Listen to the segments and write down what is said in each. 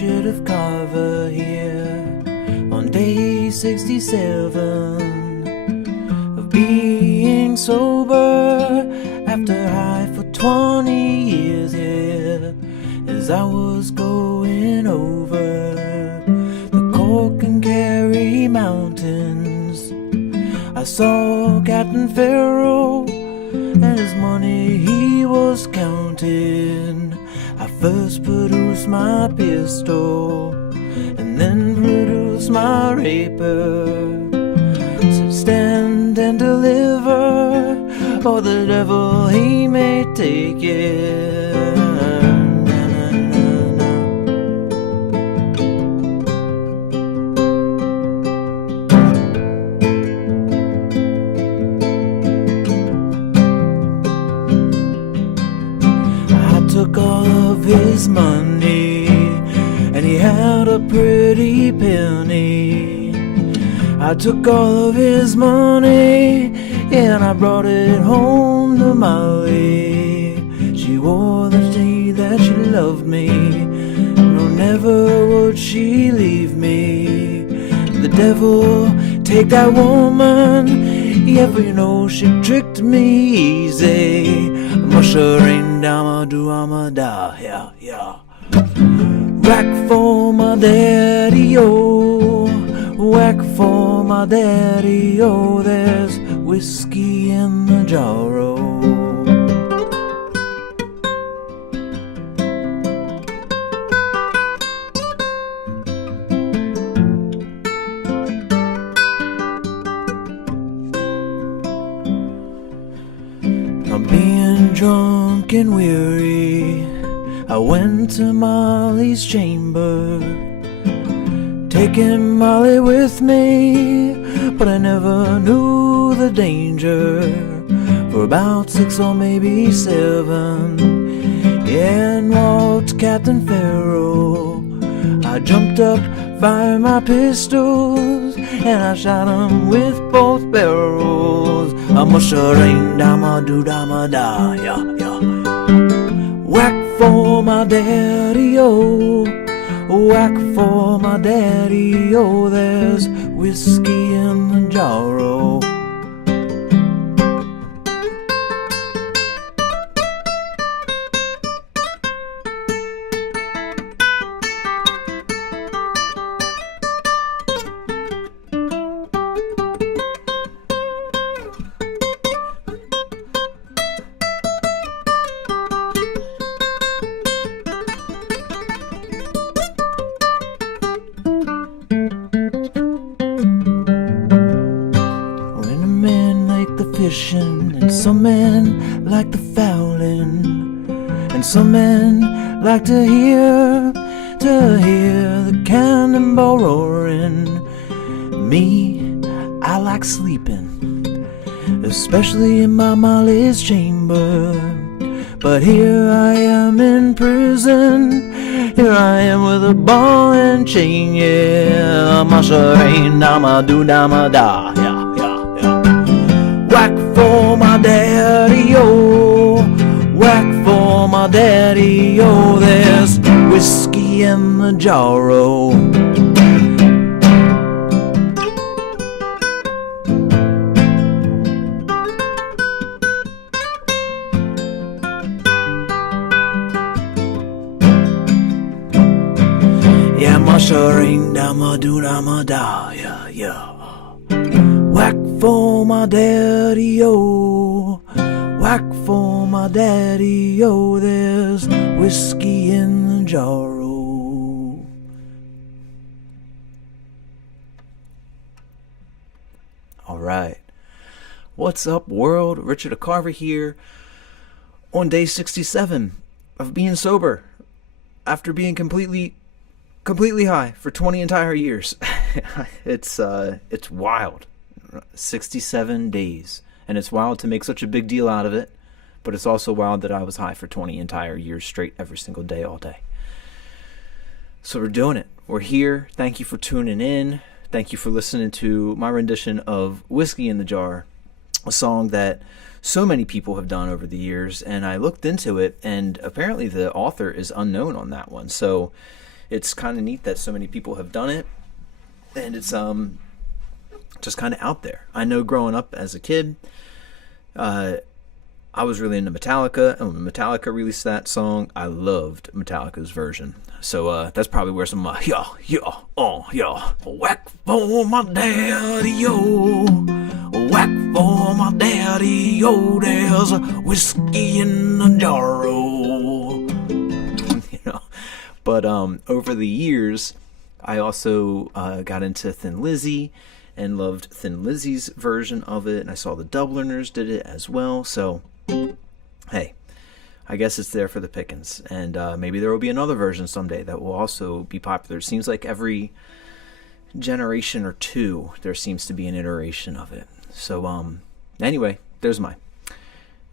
Richard Carver here on day 67 of being sober after high for 20 years here. As I was going over the Cork and Kerry mountains, I saw Captain Farrell and his money he was counting. I first produced my pistol and then produced my rapier. Said, stand and deliver, or the devil he may take it. Took all of his money, and he had a pretty penny. I took all of his money, and I brought it home to Molly. She wore the day that she loved me, no, never would she leave me. The devil take that woman, yeah, for you know she tricked me easy. Mushering dama do ama da, yeah, yeah. Whack for my daddy-o, whack for my daddy-o. There's whiskey in the jar-o. I'm being drunk and weary, I went to Molly's chamber, taking Molly with me, but I never knew the danger. For about 6 or maybe 7, in walked Captain Farrell. I jumped up, fired my pistols, and I shot him with both barrels. A mushering dama do dama da, yeah, yeah. Whack for my daddy-o, whack for my daddy-o. There's whiskey in the jar-o. And some men like the fouling, and some men like to hear the cannonball roaring. Me, I like sleeping, especially in my Molly's chamber. But here I am in prison, here I am with a ball and chain, yeah. Mushering dama do dama da, yeah. Whack for my daddy-o, whack for my daddy-o. There's whiskey in the jar-o. Yeah, mushering dama do dama da, yeah, yeah. Whack for my daddy-o, whack for my daddy-o. There's whiskey in the jar-o. All right. What's up, world? Richard Carver here on day 67 of being sober after being completely high for 20 entire years. It's wild. 67 days, and it's wild to make such a big deal out of it, but it's also wild that I was high for 20 entire years straight, every single day, all day. So we're doing it. We're here. Thank you for tuning in. Thank you for listening to my rendition of Whiskey in the Jar, a song that so many people have done over the years, and I looked into it, and apparently the author is unknown on that one. So it's kind of neat that so many people have done it, and it's just kind of out there. I know growing up as a kid, I was really into Metallica, and when Metallica released that song, I loved Metallica's version. So that's probably where some of my whack for my daddy, yo, whack for my daddy, yo, there's a whiskey in the jar, you know. But over the years, I also got into Thin Lizzy and loved Thin Lizzy's version of it, and I saw the Dubliners did it as well. So hey, I guess it's there for the pickings, and maybe there will be another version someday that will also be popular. It seems like every generation or two there seems to be an iteration of it. So anyway, there's mine.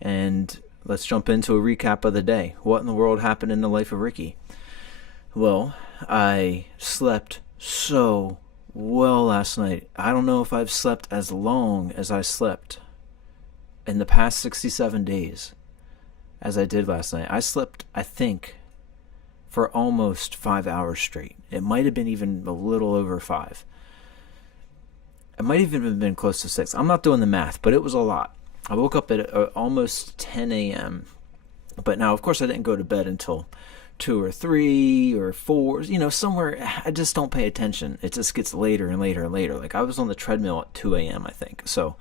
And let's jump into a recap of the day. What in the world happened in the life of Ricky? Well, I slept so well last night. I don't know if I've slept as long as I slept in the past 67 days as I did last night. I slept, I think, for almost 5 hours straight. It might have been even a little over 5. It might even have been close to 6. I'm not doing the math, but it was a lot. I woke up at almost 10 a.m. But now, of course, I didn't go to bed until 2 or 3 or 4, somewhere. I just don't pay attention. It just gets later and later and later. Like, I was on the treadmill at 2 a.m., I think. So,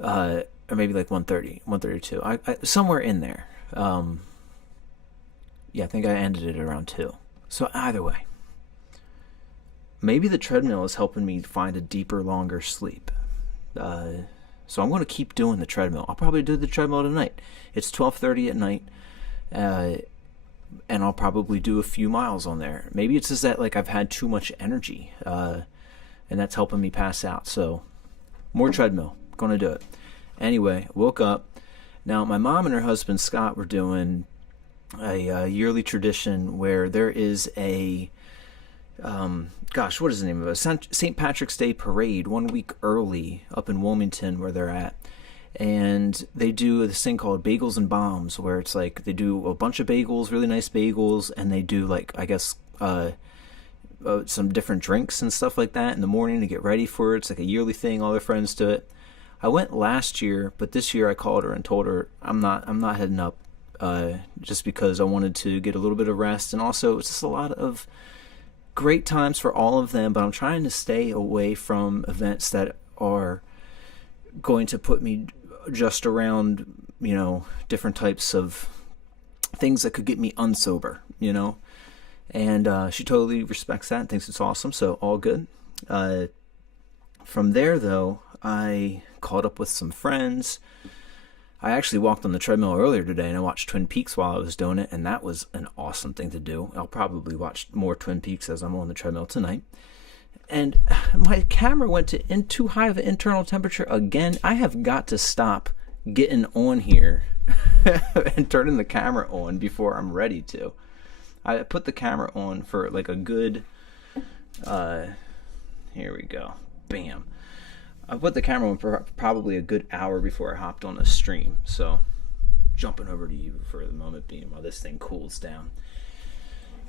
or maybe like 1:30, 1:32. I somewhere in there. Yeah, I think I ended it around 2. So either way, maybe the treadmill is helping me find a deeper, longer sleep. So I'm going to keep doing the treadmill. I'll probably do the treadmill tonight. It's 12:30 at night, and I'll probably do a few miles on there. Maybe it's just that like I've had too much energy, and that's helping me pass out. So more treadmill. Going to do it. Anyway, woke up. Now, my mom and her husband, Scott, were doing a yearly tradition where there is a, what is the name of it? St. Patrick's Day parade 1 week early up in Wilmington where they're at. And they do this thing called Bagels and Bombs, where it's like they do a bunch of bagels, really nice bagels, and they do like, I guess, some different drinks and stuff like that in the morning to get ready for it. It's like a yearly thing. All their friends do it. I went last year, but this year I called her and told her I'm not heading up, just because I wanted to get a little bit of rest, and also it's just a lot of great times for all of them. But I'm trying to stay away from events that are going to put me just around, different types of things that could get me unsober, And she totally respects that and thinks it's awesome, so all good. From there, though, I caught up with some friends. I actually walked on the treadmill earlier today, and I watched Twin Peaks while I was doing it, and that was an awesome thing to do. I'll probably watch more Twin Peaks as I'm on the treadmill tonight. And my camera went to too high of an internal temperature again. I have got to stop getting on here and turning the camera on before I'm ready to. I put the camera on for like a good, here we go, bam. I put the camera on for probably a good hour before I hopped on the stream. So, jumping over to you for the moment being while this thing cools down.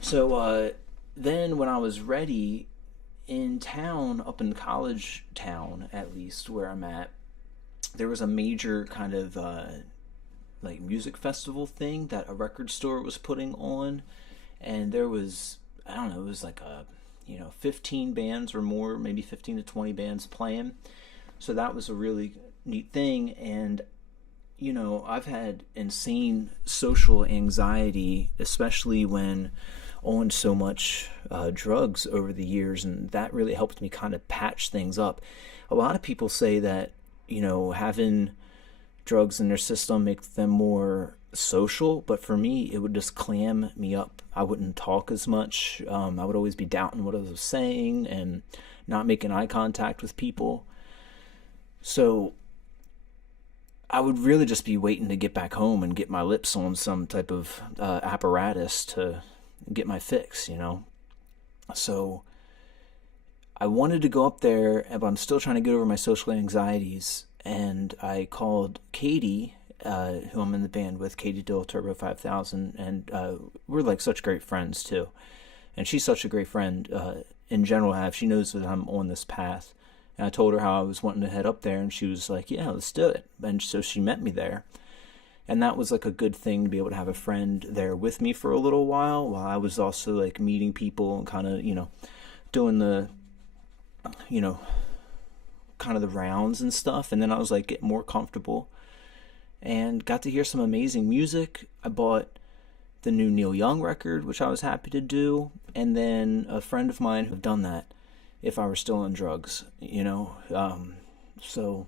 So, then when I was ready, in town, up in college town at least, where I'm at, there was a major kind of like music festival thing that a record store was putting on. And there was, I don't know, it was like 15 bands or more, maybe 15 to 20 bands playing. So that was a really neat thing. And, I've had insane social anxiety, especially when on so much drugs over the years. And that really helped me kind of patch things up. A lot of people say that, having drugs in their system makes them more social, but for me it would just clam me up. I wouldn't talk as much. I would always be doubting what I was saying and not making eye contact with people. So I would really just be waiting to get back home and get my lips on some type of apparatus to get my fix, So I wanted to go up there, but I'm still trying to get over my social anxieties. And I called Katie, who I'm in the band with, Katie Dill, Turbo 5000, and we're like such great friends too. And she's such a great friend. In general, she knows that I'm on this path. And I told her how I was wanting to head up there, and she was like, yeah, let's do it. And so she met me there. And that was like a good thing to be able to have a friend there with me for a little while I was also like meeting people and kind of, doing the, kind of the rounds and stuff. And then I was like getting more comfortable and got to hear some amazing music. I bought the new Neil Young record, which I was happy to do. And then a friend of mine had done that if I were still on drugs, so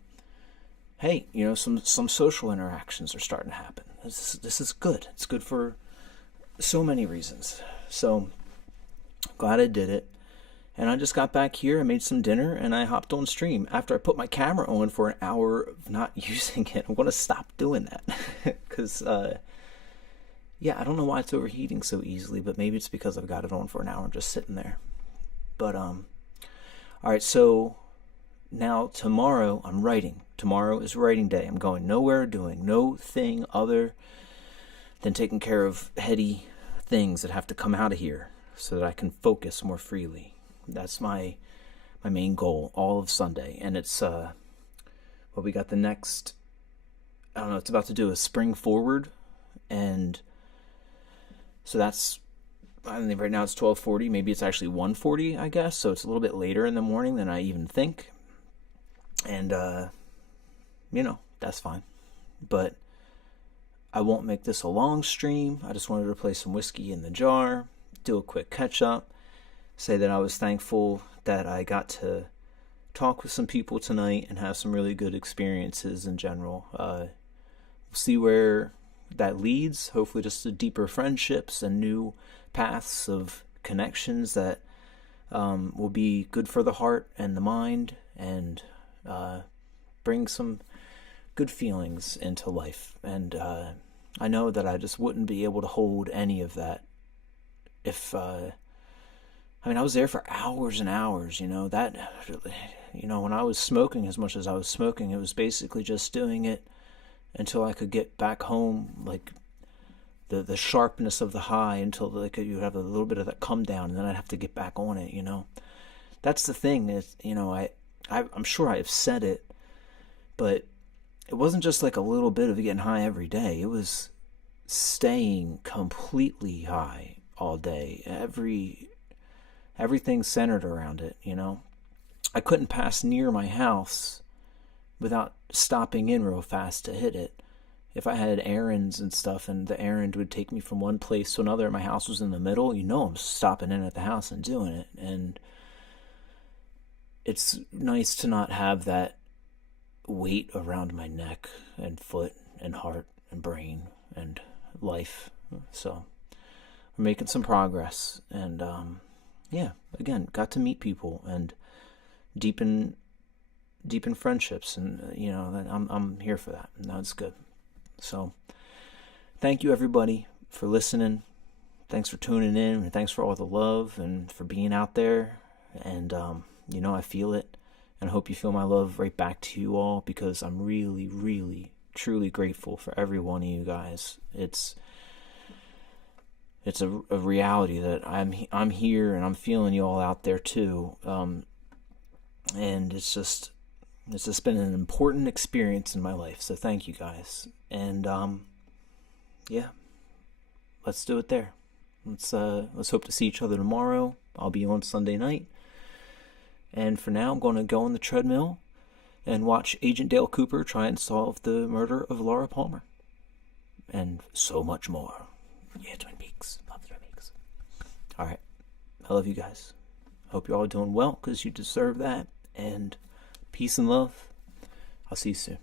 hey, some social interactions are starting to happen. This is good. It's good for so many reasons. So glad I did it. And I just got back here, I made some dinner, and I hopped on stream. After I put my camera on for an hour of not using it, I'm going to stop doing that. Because, I don't know why it's overheating so easily, but maybe it's because I've got it on for an hour just sitting there. But, all right, so now tomorrow I'm writing. Tomorrow is writing day. I'm going nowhere, doing no thing other than taking care of heady things that have to come out of here so that I can focus more freely. That's my main goal all of Sunday. And it's, we got the next, it's about to do a spring forward. And so that's, I think right now it's 12:40. Maybe it's actually 1:40, I guess. So it's a little bit later in the morning than I even think. And, that's fine. But I won't make this a long stream. I just wanted to play some whiskey in the jar, do a quick catch up, say that I was thankful that I got to talk with some people tonight and have some really good experiences in general. We'll see where that leads. Hopefully just to deeper friendships and new paths of connections that will be good for the heart and the mind and bring some good feelings into life. And I know that I just wouldn't be able to hold any of that if I was there for hours and hours, when I was smoking as much as I was smoking, it was basically just doing it until I could get back home, like the sharpness of the high, until like you have a little bit of that come down, and then I'd have to get back on it, That's the thing is, I'm sure I've said it, but it wasn't just like a little bit of getting high every day. It was staying completely high all day. Everything centered around it, I couldn't pass near my house without stopping in real fast to hit it. If I had errands and stuff and the errand would take me from one place to another and my house was in the middle, I'm stopping in at the house and doing it. And it's nice to not have that weight around my neck and foot and heart and brain and life. So we're making some progress. And again, got to meet people and deepen friendships, and I'm here for that, and that's good. So thank you everybody for listening. Thanks for tuning in, and thanks for all the love and for being out there. And I feel it, and I hope you feel my love right back to you all, because I'm really, really, truly grateful for every one of you guys. It's a reality that I'm here and I'm feeling you all out there too. And it's just been an important experience in my life. So thank you guys. And let's do it there. Let's hope to see each other tomorrow. I'll be on Sunday night. And for now, I'm going to go on the treadmill and watch Agent Dale Cooper try and solve the murder of Laura Palmer. And so much more. Yeah, Twin Peaks. Love the Twin Peaks. All right. I love you guys. Hope you're all doing well, because you deserve that. And peace and love. I'll see you soon.